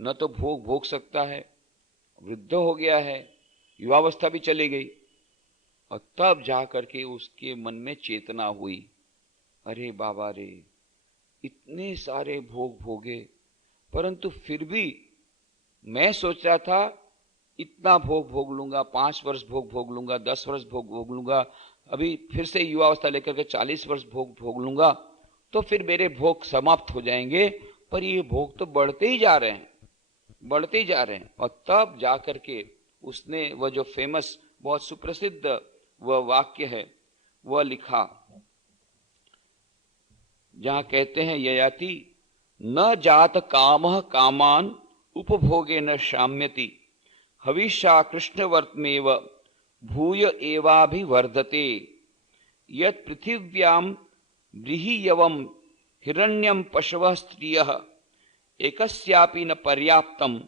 न तो भोग भोग सकता है, वृद्ध हो गया है, युवावस्था भी चली गई। और तब जा करके उसके मन में चेतना हुई, अरे बाबा रे, इतने सारे भोग भोगे, परंतु फिर भी मैं सोच रहा था इतना भोग भोग लूंगा, 5 वर्ष भोग भोग लूंगा, 10 वर्ष भोग भोग लूंगा, अभी फिर से युवावस्था लेकर के 40 वर्ष भोग भोग लूंगा, तो फिर मेरे भोग समाप्त हो जाएंगे। पर ये भोग तो बढ़ते ही जा रहे हैं, बढ़ते ही जा रहे हैं। और तब जाकर के उसने वह जो फेमस, बहुत सुप्रसिद्ध वह वाक्य है, वह लिखा, जहां कहते हैं, ययाति न जात कामः कामान उपभोगे न शाम्यति, हविष्या कृष्णवर्तमेव भूय एवाभिवर्धते, यत् पृथिव्यां व्रीहियवं हिरण्यं पशवः स्त्रियः एकस्यापि न पर्याप्तं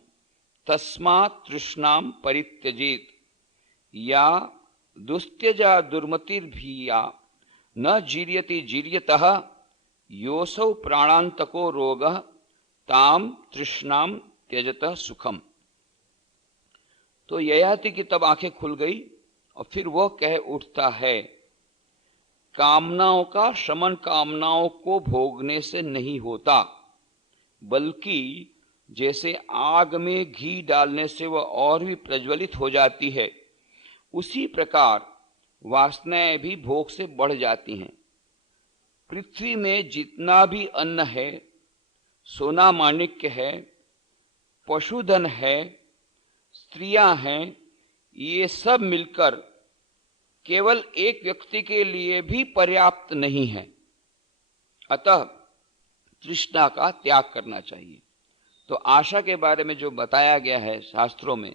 तस्मात् तृष्णां परित्यजेत्, या दुस्त्यजा दुर्मतिर्भिया न जीर्यति जीर्यतः, योऽसौ प्राणान्तको रोगः ताम तृष्णां त्यजतः सुखम। तो ययाति की तब आंखें खुल गई और फिर वह कह उठता है, कामनाओं का शमन कामनाओं को भोगने से नहीं होता, बल्कि जैसे आग में घी डालने से वह और भी प्रज्वलित हो जाती है, उसी प्रकार वासनाएं भी भोग से बढ़ जाती हैं। पृथ्वी में जितना भी अन्न है, सोना माणिक्य है, पशुधन है, स्त्रियां हैं, ये सब मिलकर केवल एक व्यक्ति के लिए भी पर्याप्त नहीं है। अतः तृष्णा का त्याग करना चाहिए। तो आशा के बारे में जो बताया गया है शास्त्रों में,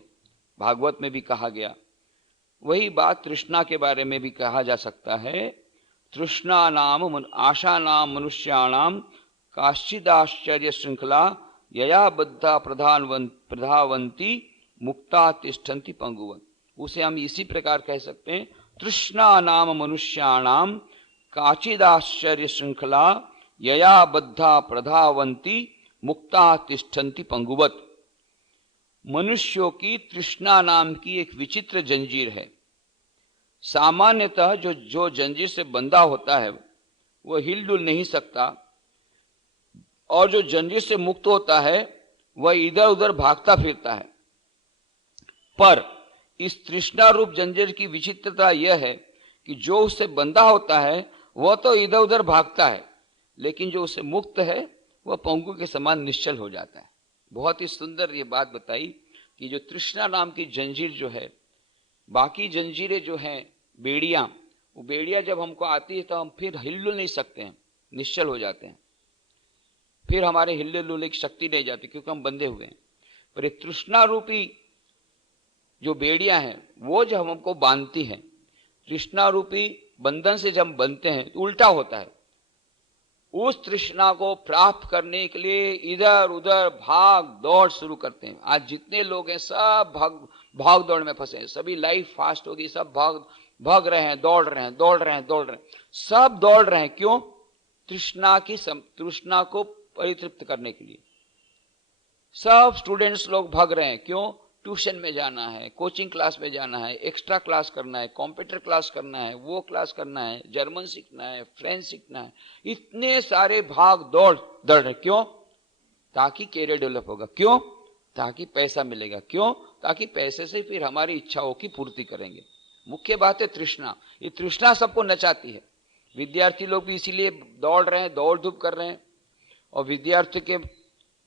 भागवत में भी कहा गया, वही बात तृष्णा के बारे में भी कहा जा सकता है। तृष्णा नाम आशा नाम मनुष्याणाम काश्चिदाश्चर्य श्रृंखला यया बद्धा प्रधावंती मुक्ता तिष्ठन्ति पंगुवत। उसे हम इसी प्रकार कह सकते हैं, तृष्णा नाम मनुष्याणाम काचिदाश्चर्य श्रृंखला यया बद्धा प्रधावंती मुक्ता तिष्ठन्ति पंगुवत। मनुष्यों की तृष्णा नाम की एक विचित्र जंजीर है। सामान्यतः जो जंजीर से बंधा होता है वह हिलडुल नहीं सकता, और जो जंजीर से मुक्त होता है वह इधर उधर भागता फिरता है। पर इस तृष्णा रूप जंजीर की विचित्रता यह है कि जो उससे बंधा होता है वह तो इधर उधर भागता है, लेकिन जो उससे मुक्त है वह पंगु के समान निश्चल हो जाता है। बहुत ही सुंदर ये बात बताई कि जो तृष्णा नाम की जंजीर जो है, बाकी जंजीरें जो हैं बेड़ियां, वो बेड़ियां जब हमको आती है तो हम फिर हिलडुल नहीं सकते हैं, निश्चल हो जाते हैं, फिर हमारे हिलने डुलने की शक्ति नहीं जाती क्योंकि हम बंधे हुए हैं। पर ये तृष्णा रूपी जो बेड़ियां हैं वो जब हमको बांधती हैं, तृष्णा रूपी बंधन से जब हम बंधते हैं तो उल्टा होता है। उस तृष्णा को प्राप्त करने के लिए इधर उधर भाग दौड़ शुरू करते हैं। आज जितने लोग हैं सब भाग दौड़ में फंसे हैं, सभी लाइफ फास्ट होगी, सब भाग रहे हैं, दौड़ रहे हैं, सब दौड़ रहे हैं। क्यों? तृष्णा को परितृप्त करने के लिए। सब स्टूडेंट्स लोग भाग रहे हैं। क्यों? ट्यूशन में जाना है, कोचिंग क्लास में जाना है, एक्स्ट्रा क्लास करना है, कंप्यूटर क्लास करना है, वो क्लास करना है, जर्मन सीखना है, फ्रेंच सीखना है। इतने सारे भाग दौड़ रहे। क्यों? ताकि कैरियर डेवलप होगा। क्यों? ताकि पैसा मिलेगा। क्यों? ताकि पैसे से फिर हमारी इच्छाओं की पूर्ति करेंगे। मुख्य बात है तृष्णा। ये तृष्णा सबको नचाती है। विद्यार्थी लोग भी इसीलिए दौड़ रहे हैं, दौड़ धूप कर रहे हैं, और विद्यार्थी के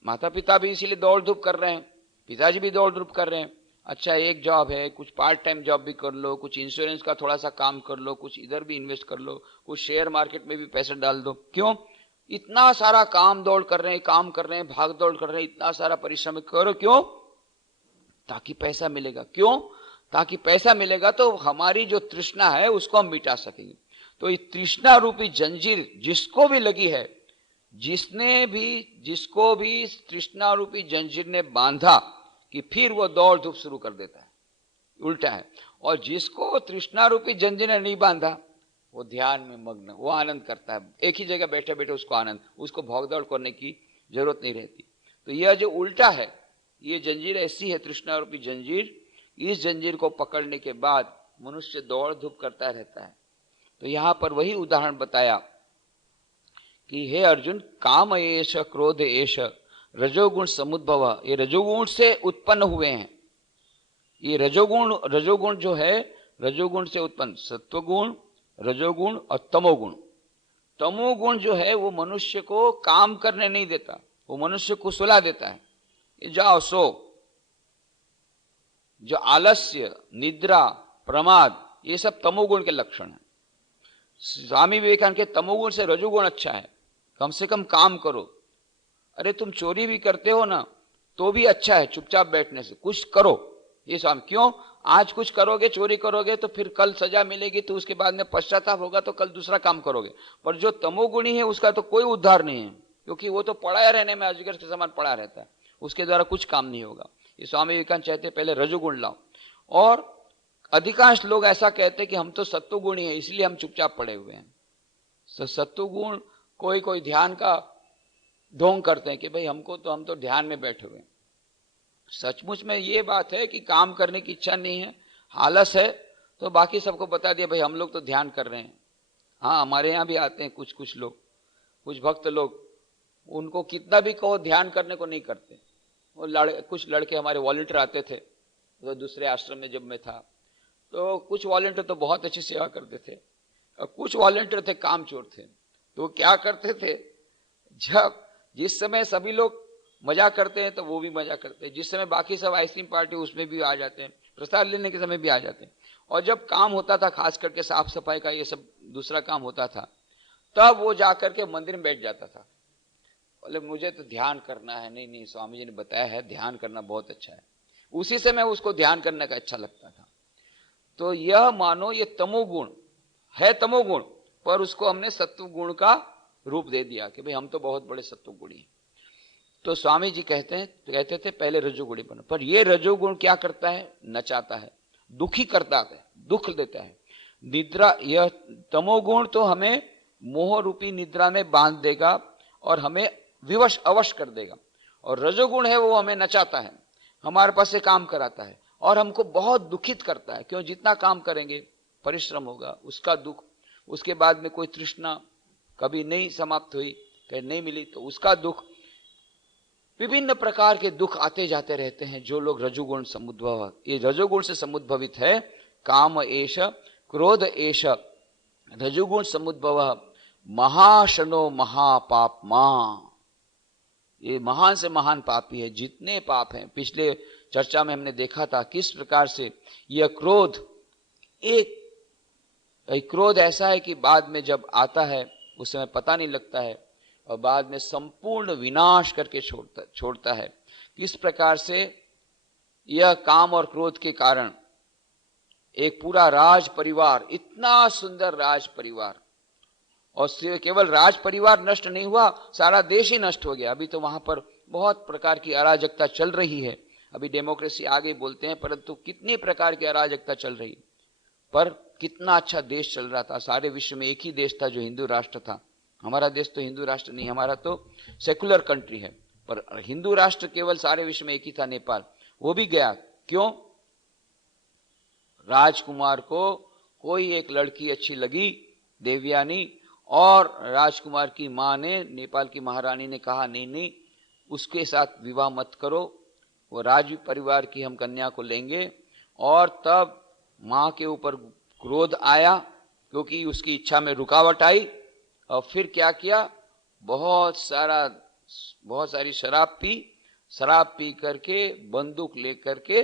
माता पिता भी इसीलिए दौड़ धूप कर रहे हैं, पिताजी भी दौड़ धूप कर रहे हैं। अच्छा, एक जॉब है, कुछ पार्ट टाइम जॉब भी कर लो, कुछ इंश्योरेंस का थोड़ा सा काम कर लो, कुछ इधर भी इन्वेस्ट कर लो, कुछ शेयर मार्केट में भी पैसे डाल दो। क्यों? इतना सारा काम दौड़ कर रहे हैं, भाग दौड़ कर रहे हैं, इतना सारा परिश्रम करो। क्यों? ताकि पैसा मिलेगा। क्यों? ताकि पैसा मिलेगा तो हमारी जो तृष्णा है उसको हम मिटा सकेंगे। तो ये तृष्णा रूपी जंजीर जिसको भी लगी है, जिसको भी तृष्णा रूपी जंजीर ने बांधा, कि फिर वो दौड़ धूप शुरू कर देता है, उल्टा है। और जिसको तृष्णा रूपी जंजीर ने नहीं बांधा, वो ध्यान में मग्न, वो आनंद करता है, एक ही जगह बैठे बैठे उसको आनंद, उसको भागदौड़ करने की जरूरत नहीं रहती। तो यह जो उल्टा है, ये जंजीर ऐसी है, तृष्णा रूपी जंजीर, इस जंजीर को पकड़ने के बाद मनुष्य दौड़ धूप करता रहता है। तो यहां पर वही उदाहरण बताया कि हे अर्जुन, काम एष क्रोध एष रजोगुण समुद्भव, ये रजोगुण से उत्पन्न हुए हैं। ये रजोगुण जो है, रजोगुण से उत्पन्न सत्वगुण, रजोगुण और तमोगुण। तमोगुण जो है वो मनुष्य को काम करने नहीं देता, वो मनुष्य को सुला देता है, जाओ सो। जो आलस्य, निद्रा, प्रमाद, ये सब तमोगुण के लक्षण हैं। स्वामी विवेकानंद के तमोगुण से रजोगुण अच्छा है, कम से कम काम करो। अरे तुम चोरी भी करते हो ना, तो भी अच्छा है चुपचाप बैठने से, कुछ करो। ये स्वामी, क्यों? आज कुछ करोगे, चोरी करोगे तो फिर कल सजा मिलेगी, तो उसके बाद में पश्चाताप होगा, तो कल दूसरा काम करोगे। पर जो तमोगुणी है उसका तो कोई उद्धार नहीं है, क्योंकि वो तो पड़ा रहने में अजगर के समान पड़ा रहता है, उसके द्वारा कुछ काम नहीं होगा। ये स्वामी विवेकानंद चाहते हैं पहले रजोगुण लाओ। और अधिकांश लोग ऐसा कहते हैं कि हम तो सत्वगुणी है इसलिए हम चुपचाप पड़े हुए हैं। सत्वगुण कोई कोई ध्यान का ढोंग करते हैं कि भाई हम तो ध्यान में बैठे हुए हैं। सचमुच में ये बात है कि काम करने की इच्छा नहीं है, आलस है, तो बाकी सबको बता दिया भाई हम लोग तो ध्यान कर रहे हैं। हाँ, हमारे यहाँ भी आते हैं कुछ लोग, कुछ भक्त लोग, उनको कितना भी कहो ध्यान करने को नहीं करते। वो कुछ लड़के हमारे वॉलंटियर आते थे, तो दूसरे आश्रम में जब मैं था, तो कुछ वॉलंटियर तो बहुत अच्छी सेवा करते थे और कुछ वॉलंटियर थे कामचोर थे। तो क्या करते थे, जिस समय सभी लोग मजा करते हैं तो वो भी मजा करते हैं, जिस समय बाकी सब आइसक्रीम पार्टी उसमें भी आ जाते हैं, प्रसाद लेने के समय भी आ जाते हैं। और जब काम होता था, खास करके साफ सफाई का ये सब दूसरा काम होता था, तब वो जाकर के मंदिर में बैठ जाता था। बोले मुझे तो ध्यान करना है। नहीं नहीं, स्वामी जी ने बताया है ध्यान करना बहुत अच्छा है। उसी समय उसको ध्यान करने का अच्छा लगता था। तो यह मानो ये तमोगुण है, तमोगुण, पर उसको हमने सत्व गुण का रूप दे दिया कि भाई हम तो बहुत बड़े सत्वगुणी हैं। तो स्वामी जी कहते थे पहले रजोगुणी बनो। पर ये रजोगुण क्या करता है, नचाता है, दुखी करता है, दुख देता है। निद्रा, यह तमोगुण तो हमें मोह रूपी निद्रा में बांध देगा और हमें विवश अवश कर देगा। और रजोगुण है वो हमें नचाता है, हमारे पास से काम कराता है और हमको बहुत दुखित करता है। क्यों? जितना काम करेंगे परिश्रम होगा, उसका दुख, उसके बाद में कोई तृष्णा कभी नहीं समाप्त हुई, कहीं नहीं मिली तो उसका दुख, विभिन्न प्रकार के दुख आते जाते रहते हैं। जो लोग रजोगुण समुद्भव, ये रजोगुण से समुद्भवित है, काम एष क्रोध एष रजोगुण समुद्भव महाशनो महापापमा, ये महान से महान पापी है। जितने पाप हैं, पिछले चर्चा में हमने देखा था किस प्रकार से यह क्रोध, एक क्रोध ऐसा है कि बाद में जब आता है उस समय पता नहीं लगता है और बाद में संपूर्ण विनाश करके छोड़ता है। किस प्रकार से यह काम और क्रोध के कारण एक पूरा राज परिवार, इतना सुंदर राज परिवार, और केवल राज परिवार नष्ट नहीं हुआ, सारा देश ही नष्ट हो गया। अभी तो वहां पर बहुत प्रकार की अराजकता चल रही है। अभी डेमोक्रेसी आगे बोलते हैं, परंतु कितनी प्रकार की अराजकता चल रही, पर कितना अच्छा देश चल रहा था। सारे विश्व में एक ही देश था जो हिंदू राष्ट्र था। हमारा देश तो हिंदू राष्ट्र नहीं, हमारा तो सेकुलर कंट्री है, पर हिंदू राष्ट्र केवल सारे विश्व में एक ही था, नेपाल। वो भी गया। क्यों? राजकुमार को कोई एक लड़की अच्छी लगी, देवयानी, और राजकुमार की मां ने, नेपाल की महारानी ने कहा नहीं नहीं उसके साथ विवाह मत करो, वो राज परिवार की हम कन्या को लेंगे। और तब मां के ऊपर क्रोध आया क्योंकि उसकी इच्छा में रुकावट आई, और फिर क्या किया, बहुत सारी शराब पी करके, बंदूक लेकर के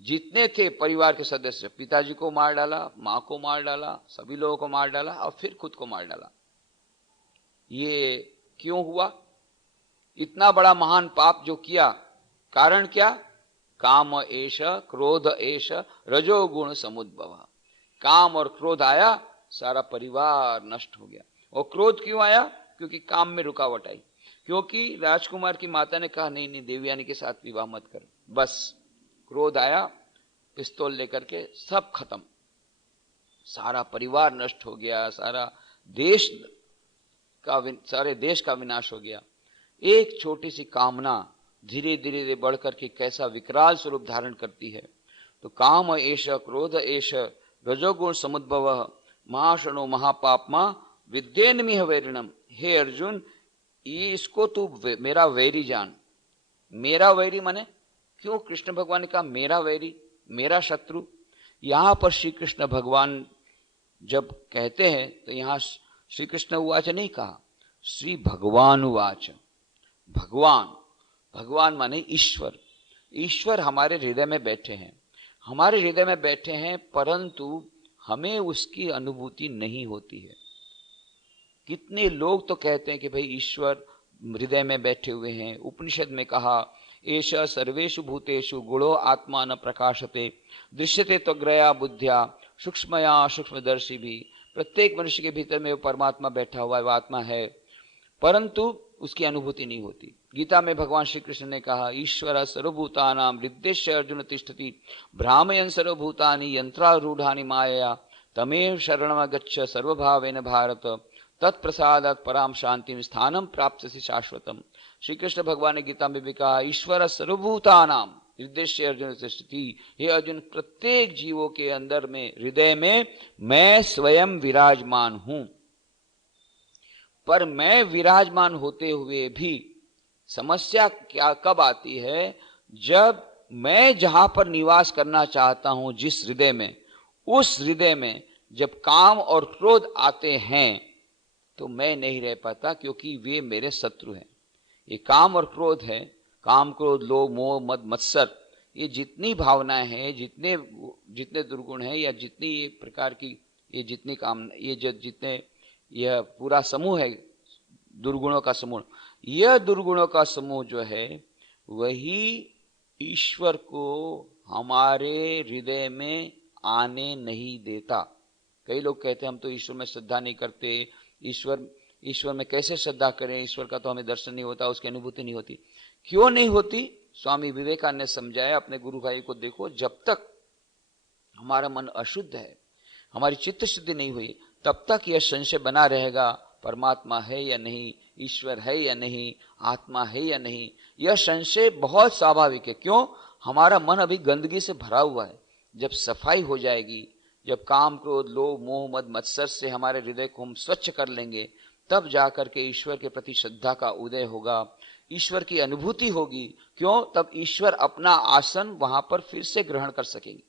जितने थे परिवार के सदस्य, पिताजी को मार डाला, मां को मार डाला, सभी लोगों को मार डाला और फिर खुद को मार डाला। ये क्यों हुआ? इतना बड़ा महान पाप जो किया, कारण क्या? काम एष क्रोध एष रजोगुण समुद्भव। काम और क्रोध आया, सारा परिवार नष्ट हो गया। और क्रोध क्यों आया? क्योंकि काम में रुकावट आई, क्योंकि राजकुमार की माता ने कहा नहीं नहीं देवयानी के साथ विवाह मत कर। बस क्रोध आया, पिस्तौल लेकर के सब खत्म, सारा परिवार नष्ट हो गया, सारे देश का विनाश हो गया। एक छोटी सी कामना धीरे धीरे बढ़ करके कैसा विकराल स्वरूप धारण करती है। तो काम एष, क्रोध एष, रजोगुण समुद्भव, महाशनो महापापमा विद्येन्मिह वैरिणम। हे अर्जुन, ये इसको तू मेरा वैरी जान। मेरा वैरी माने क्यों कृष्ण भगवान ने कहा मेरा वैरी, मेरा शत्रु? यहां पर श्री कृष्ण भगवान जब कहते हैं तो यहां श्री कृष्ण उवाच नहीं कहा, श्री भगवान उवाच। भगवान, भगवान माने ईश्वर। ईश्वर हमारे हृदय में बैठे हैं, हमारे हृदय में बैठे हैं, परंतु हमें उसकी अनुभूति नहीं होती है। कितने लोग तो कहते हैं कि भाई ईश्वर हृदय में बैठे हुए हैं। उपनिषद में कहा, एष सर्वेषु भूतेषु गुणो आत्मा न प्रकाशते दृश्यते त्वग्रया बुद्ध्या सूक्ष्मया सूक्ष्मदर्शी भी। प्रत्येक मनुष्य के भीतर में वो परमात्मा बैठा हुआ है, वो आत्मा है, परंतु उसकी अनुभूति नहीं होती। गीता में भगवान श्री कृष्ण ने कहा, ईश्वर सर्वभूतानां हृद्देश्य अर्जुन तिष्ठति भ्रामयन् सर्वभूतानि यंत्रारूढ़ानि मायया तमेव शरणम गच्छ सर्वभावेन भारत तत्प्रसादात् पराम शांतिं स्थानं प्राप्स्यसि शाश्वतम। श्री कृष्ण भगवान ने गीता में भी कहा, ईश्वर सर्वभूतानां हृद्देश्य अर्जुन तिष्ठति। हे अर्जुन, प्रत्येक जीवों के अंदर में, हृदय में मैं स्वयं विराजमान हूं। पर मैं विराजमान होते हुए भी समस्या क्या कब आती है? जब मैं जहां पर निवास करना चाहता हूं, जिस हृदय में, उस हृदय में जब काम और क्रोध आते हैं तो मैं नहीं रह पाता, क्योंकि वे मेरे शत्रु हैं। ये काम और क्रोध है, काम क्रोध लोभ मोह मद मत्सर, ये जितनी भावनाएं हैं, जितने जितने दुर्गुण हैं, या जितनी ये प्रकार की ये जितनी काम, ये जितने यह पूरा समूह है दुर्गुणों का समूह, यह दुर्गुणों का समूह जो है वही ईश्वर को हमारे हृदय में आने नहीं देता। कई लोग कहते हैं हम तो ईश्वर में श्रद्धा नहीं करते, ईश्वर में कैसे श्रद्धा करें, ईश्वर का तो हमें दर्शन नहीं होता, उसकी अनुभूति नहीं होती। क्यों नहीं होती? स्वामी विवेकानंद ने समझाया, अपने गुरु भाई को देखो, जब तक हमारा मन अशुद्ध है, हमारी चित्त शुद्धि नहीं हुई, तब तक यह संशय बना रहेगा, परमात्मा है या नहीं, ईश्वर है या नहीं, आत्मा है या नहीं। यह संशय बहुत स्वाभाविक है। क्यों? हमारा मन अभी गंदगी से भरा हुआ है। जब सफाई हो जाएगी, जब काम क्रोध लोभ मोह मद मत्सर से हमारे हृदय को हम स्वच्छ कर लेंगे, तब जाकर के ईश्वर के प्रति श्रद्धा का उदय होगा, ईश्वर की अनुभूति होगी। क्यों? तब ईश्वर अपना आसन वहां पर फिर से ग्रहण कर सकेंगे।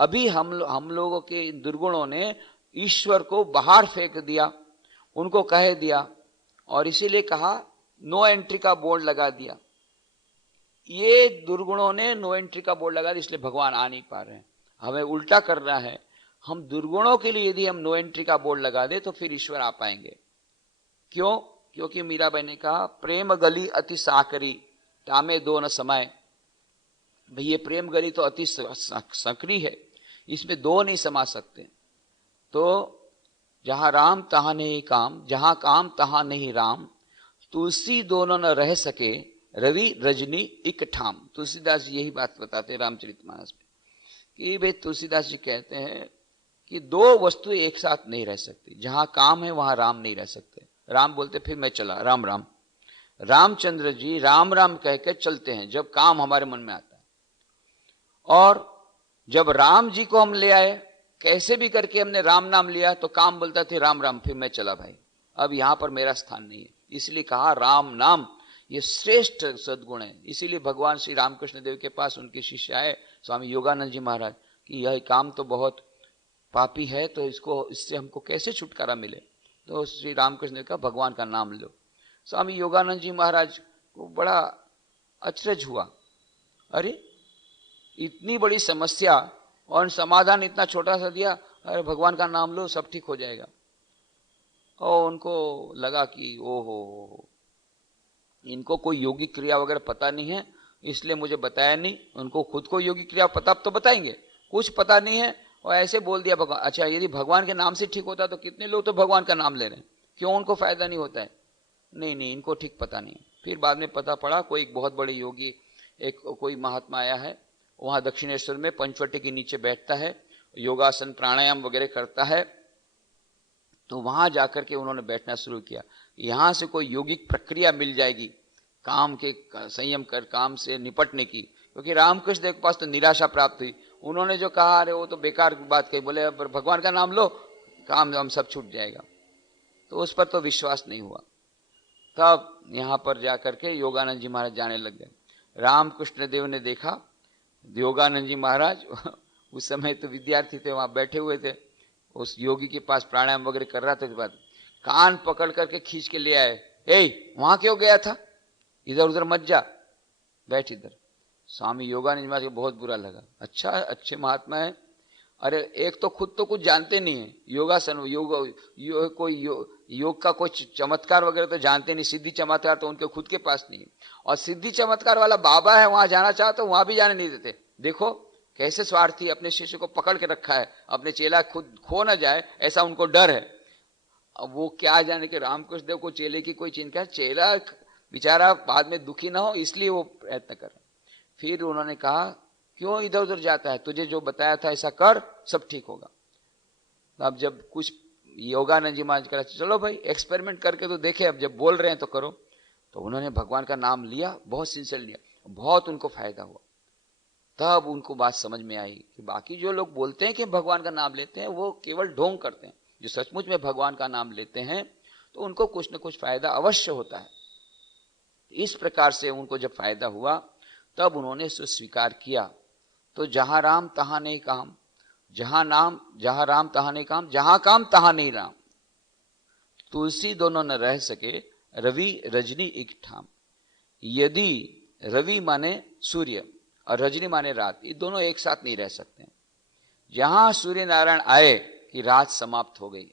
अभी हम लोगों के दुर्गुणों ने ईश्वर को बाहर फेंक दिया, उनको कह दिया, और इसीलिए कहा नो एंट्री का बोर्ड लगा दिया। ये दुर्गुणों ने नो एंट्री का बोर्ड लगा दिया, इसलिए भगवान आ नहीं पा रहे हैं। हमें उल्टा करना है, हम दुर्गुणों के लिए यदि हम नो एंट्री का बोर्ड लगा दे तो फिर ईश्वर आ पाएंगे। क्यों? क्योंकि मीराबाई ने कहा, प्रेम गली अति साकरी तामे दो न समाये। भाई ये प्रेम गली तो अति सकरी है, इसमें दो नहीं समा सकते। तो जहां राम तहां नहीं काम, जहां काम तहां नहीं राम, तुलसी दोनों न रह सके रवि रजनी इक ठाम। तुलसीदास जी यही बात बताते हैं रामचरितमानस में, कि भाई तुलसीदास जी कहते हैं कि दो वस्तु एक साथ नहीं रह सकती। जहां काम है वहां राम नहीं रह सकते। राम बोलते फिर मैं चला, राम राम। रामचंद्र जी राम राम कह के चलते हैं जब काम हमारे मन में आता है, और जब राम जी को हम ले आए, कैसे भी करके हमने राम नाम लिया, तो काम बोलता थे राम राम, फिर मैं चला भाई, अब यहां पर मेरा स्थान नहीं है। इसलिए कहा राम नाम ये श्रेष्ठ सद्गुण है। इसीलिए भगवान श्री रामकृष्ण देव के पास उनके शिष्य आए स्वामी योगानंद जी महाराज, कि यह काम तो बहुत पापी है, तो इससे हमको कैसे छुटकारा मिले? तो श्री रामकृष्ण देव का भगवान का नाम लो। स्वामी योगानंद जी महाराज को बड़ा अचरज हुआ, अरे इतनी बड़ी समस्या और समाधान इतना छोटा सा दिया, अरे भगवान का नाम लो सब ठीक हो जाएगा। और उनको लगा कि ओहो, इनको कोई योगिक क्रिया वगैरह पता नहीं है, इसलिए मुझे बताया नहीं। उनको खुद को योगिक क्रिया पता तो बताएंगे, कुछ पता नहीं है और ऐसे बोल दिया भगवान। अच्छा, यदि भगवान के नाम से ठीक होता तो कितने लोग तो भगवान का नाम ले रहे हैं, क्यों उनको फायदा नहीं होता है? नहीं, इनको ठीक पता नहीं। फिर बाद में पता पड़ा कोई एक बहुत बड़े योगी, एक कोई महात्मा आया है, वहां दक्षिणेश्वर में पंचवटी के नीचे बैठता है, योगासन प्राणायाम वगैरह करता है। तो वहां जाकर के उन्होंने बैठना शुरू किया। यहां से कोई योगिक प्रक्रिया मिल जाएगी, काम के संयम कर काम से निपटने की, क्योंकि रामकृष्ण देव के पास तो निराशा प्राप्त हुई। उन्होंने जो कहा अरे वो तो बेकार बात कही, बोले अब भगवान का नाम लो काम हम सब छूट जाएगा, तो उस पर तो विश्वास नहीं हुआ। तब यहाँ पर जाकर के योगानंद जी महाराज जाने लग गए। रामकृष्ण देव ने देखा योगानंद जी महाराज उस समय तो विद्यार्थी थे, वहां बैठे हुए थे, उस योगी के पास प्राणायाम वगैरह कर रहा था, बाद कान पकड़ करके खींच के ले आए, ए वहां क्यों गया था, इधर उधर मत जा, बैठ इधर। स्वामी योगानंद जी महाराज को बहुत बुरा लगा, अच्छा अच्छे महात्मा है, अरे एक तो खुद तो कुछ जानते नहीं है, योगासन योग का कोई चमत्कार वगैरह तो जानते नहीं, सिद्धि चमत्कार तो उनके खुद के पास नहीं है, और सिद्धि चमत्कार वाला बाबा है वहां जाना चाहो तो वहां भी जाने नहीं देते। देखो कैसे स्वार्थी, अपने शिष्य को पकड़ के रखा है, अपने चेला खुद खो ना जाए ऐसा उनको डर है। अब वो क्या जाने कि रामकृष्ण देव को चेले की कोई चिंता है, चेला बेचारा बाद में दुखी ना हो इसलिए वो प्रयत्न कर। फिर उन्होंने कहा क्यों इधर उधर जाता है, तुझे जो बताया था ऐसा कर, सब ठीक होगा। अब जब कुछ योगानंद जी महाराज कहा चलो भाई एक्सपेरिमेंट करके तो देखे, अब जब बोल रहे हैं तो करो। तो उन्होंने भगवान का नाम लिया, बहुत सिंसियर लिया, बहुत उनको फायदा हुआ। तब उनको बात समझ में आई कि बाकी जो लोग बोलते हैं कि भगवान का नाम लेते हैं वो केवल ढोंग करते हैं, जो सचमुच में भगवान का नाम लेते हैं तो उनको कुछ न कुछ फायदा अवश्य होता है। इस प्रकार से उनको जब फायदा हुआ तब उन्होंने इसे स्वीकार किया। तो जहां राम तहां नहीं काम, जहां राम तहां नहीं काम, जहां काम तहां नहीं राम, तुलसी दोनों न रह सके, रवि रजनी एक ठाम। यदि रवि माने सूर्य और रजनी माने रात, ये दोनों एक साथ नहीं रह सकते। जहां सूर्य नारायण आए कि रात समाप्त हो गई,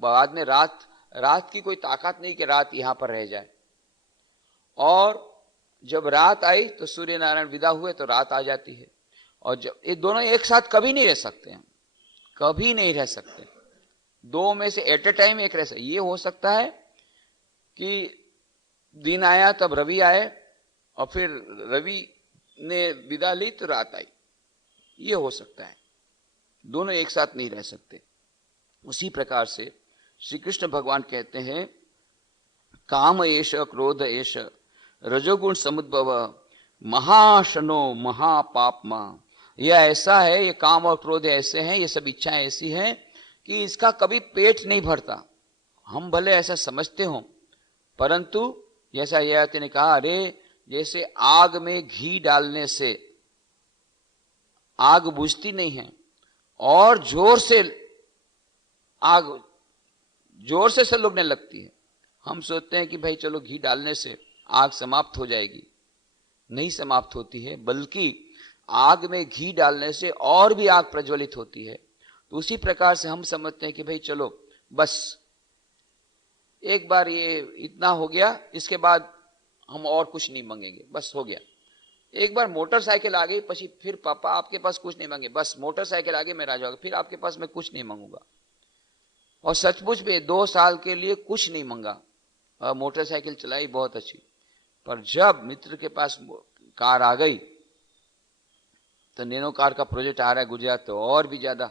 बाद में रात की कोई ताकत नहीं कि रात यहां पर रह जाए, और जब रात आई तो सूर्य नारायण विदा हुए तो रात आ जाती है। और जब ये दोनों एक साथ कभी नहीं रह सकते हैं, कभी नहीं रह सकते, दो में से एट ए टाइम एक रह सकते। ये हो सकता है कि दिन आया तब रवि आए और फिर रवि ने विदा ली तो रात आई, ये हो सकता है, दोनों एक साथ नहीं रह सकते। उसी प्रकार से श्री कृष्ण भगवान कहते हैं काम एष क्रोध एष रजोगुण समुद्भव महाशनो महापापमा। यह ऐसा है, ये काम और क्रोध ऐसे हैं, ये सब इच्छाएं ऐसी हैं कि इसका कभी पेट नहीं भरता। हम भले ऐसा समझते हो, परंतु जैसा यह ने कहा, अरे जैसे आग में घी डालने से आग बुझती नहीं है और जोर से सुलगने लगती है। हम सोचते हैं कि भाई चलो घी डालने से आग समाप्त हो जाएगी, नहीं समाप्त होती है, बल्कि आग में घी डालने से और भी आग प्रज्वलित होती है। तो उसी प्रकार से हम समझते हैं कि भाई चलो बस एक बार ये इतना हो गया, इसके बाद हम और कुछ नहीं मांगेंगे, बस हो गया। एक बार मोटरसाइकिल आ गई, पछी फिर पापा आपके पास कुछ नहीं मांगे, बस मोटरसाइकिल आ गई मैं राजा हो गया, फिर आपके पास मैं कुछ नहीं मांगूंगा। और सचमुच में 2 साल के लिए कुछ नहीं मांगा, मोटरसाइकिल चलाई बहुत अच्छी। पर जब मित्र के पास कार आ गई तो नैनो कार का प्रोजेक्ट आ रहा है गुजरात, तो और भी ज्यादा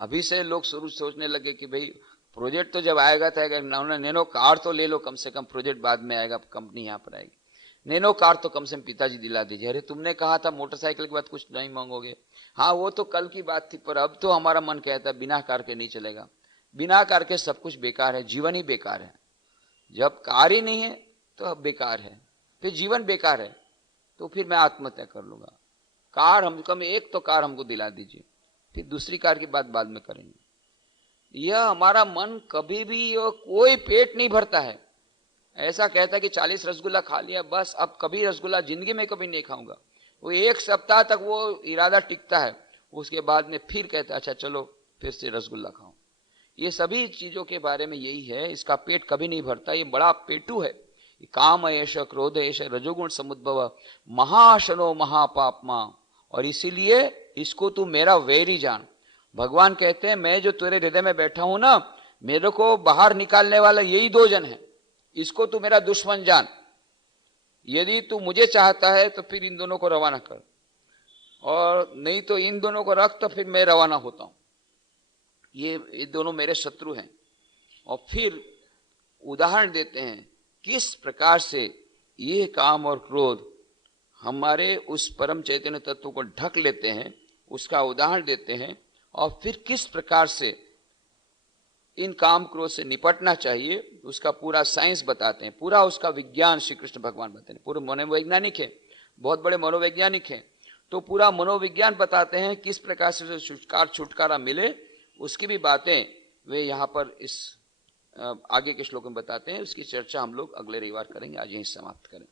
अभी से लोग शुरू सोचने लगे कि भाई प्रोजेक्ट तो जब आएगा तो नैनो कार तो ले लो, कम से कम प्रोजेक्ट बाद में आएगा, कंपनी यहाँ पर आएगी, नैनो कार तो कम से कम पिताजी दिला दीजिए। अरे तुमने कहा था मोटरसाइकिल के बाद कुछ नहीं मांगोगे। हाँ वो तो कल की बात थी, पर अब तो हमारा मन कहता है बिना कार के नहीं चलेगा। बिना कार के सब कुछ बेकार है, जीवन ही बेकार है। जब कार ही नहीं है तो अब बेकार है, फिर जीवन बेकार है, तो फिर मैं आत्महत्या कर लूंगा। कार हम कम एक तो कार हमको दिला दीजिए, फिर दूसरी कार की बात बाद में करेंगे। यह हमारा मन कभी भी कोई पेट नहीं भरता है। ऐसा कहता है कि 40 रसगुल्ला खा लिया, बस अब कभी रसगुल्ला जिंदगी में कभी नहीं खाऊंगा। वो 1 सप्ताह तक वो इरादा टिकता है, उसके बाद में फिर कहता है अच्छा चलो फिर से रसगुल्ला खाऊं। ये सभी चीजों के बारे में यही है, इसका पेट कभी नहीं भरता, ये बड़ा पेटू है। काम एष क्रोध एष रजोगुण समुद्भव महाशनो महापापमा। और इसीलिए इसको तू मेरा वैरी जान। भगवान कहते हैं मैं जो तेरे हृदय में बैठा हूं ना, मेरे को बाहर निकालने वाला यही 2 जन है, इसको तू मेरा दुश्मन जान। यदि तू मुझे चाहता है तो फिर इन दोनों को रवाना कर, और नहीं तो इन दोनों को रख तो फिर मैं रवाना होता हूं। ये दोनों मेरे शत्रु हैं। और फिर उदाहरण देते हैं किस प्रकार से ये काम और क्रोध हमारे उस परम चैतन्य तत्व को ढक लेते हैं, उसका उदाहरण देते हैं, और फिर किस प्रकार से इन काम क्रोध से निपटना चाहिए उसका पूरा साइंस बताते हैं, पूरा उसका विज्ञान श्री कृष्ण भगवान बताते हैं। पूरे मनोवैज्ञानिक है, बहुत बड़े मनोवैज्ञानिक हैं, तो पूरा मनोविज्ञान बताते हैं किस प्रकार से छुटकारा मिले, उसकी भी बातें वे यहाँ पर इस आगे के श्लोक में बताते हैं। उसकी चर्चा हम लोग अगले रविवार करेंगे। आज यहीं समाप्त करें।